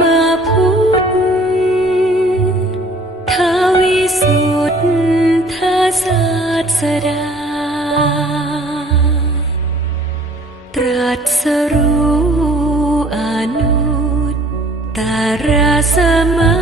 มาพุทธาวิสุทธาศาสดา ตรัสรู้อนุตตรสมา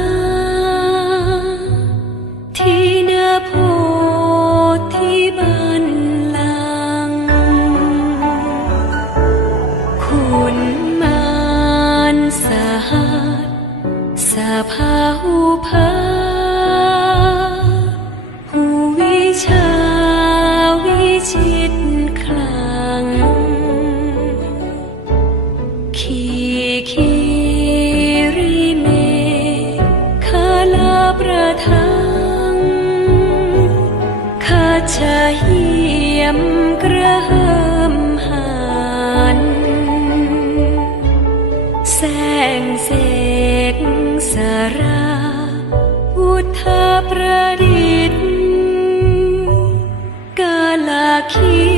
ประทังข้าชาเยี่ยมกระหมหันแสงเสกสาราพุทธประดิษฐ์กาลาคี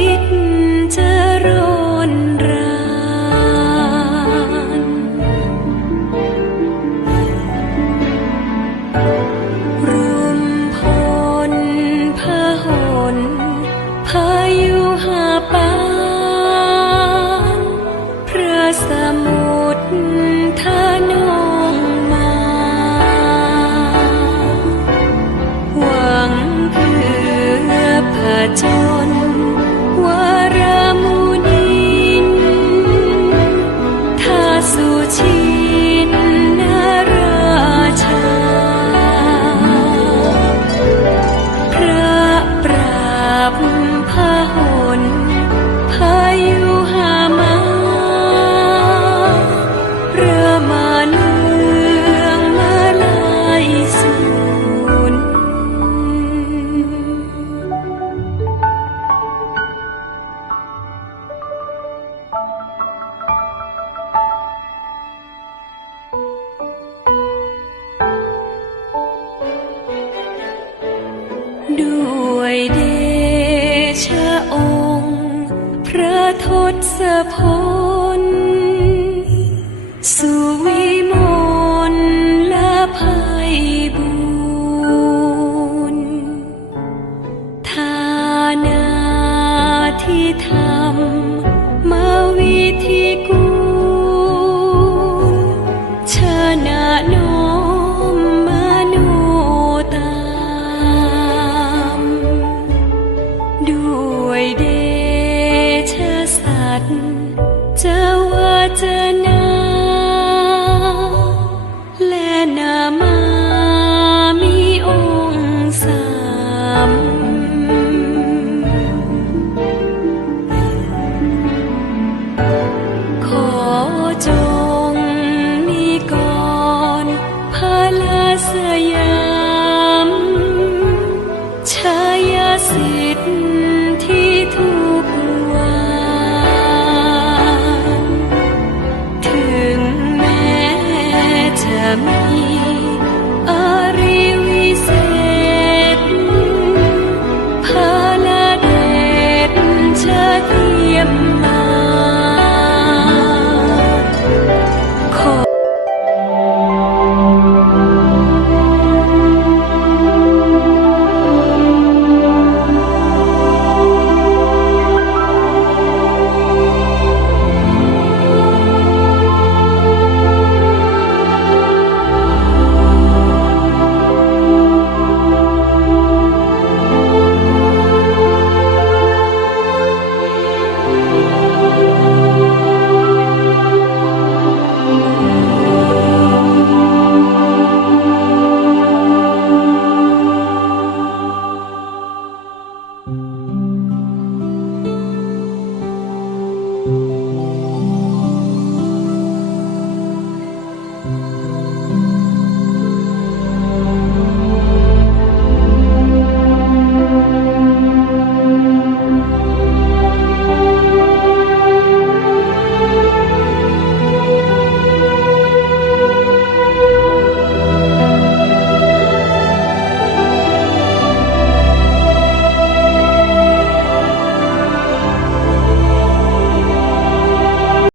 ทศพล สุวิมลและภัยบุญทานาที่ทำมาวิธีกูชนะน้มมโนตาม ด้วยเด ตร์จะว่าเจะนาและนามามีองค์สามขอจงมีก่อนพลาสยา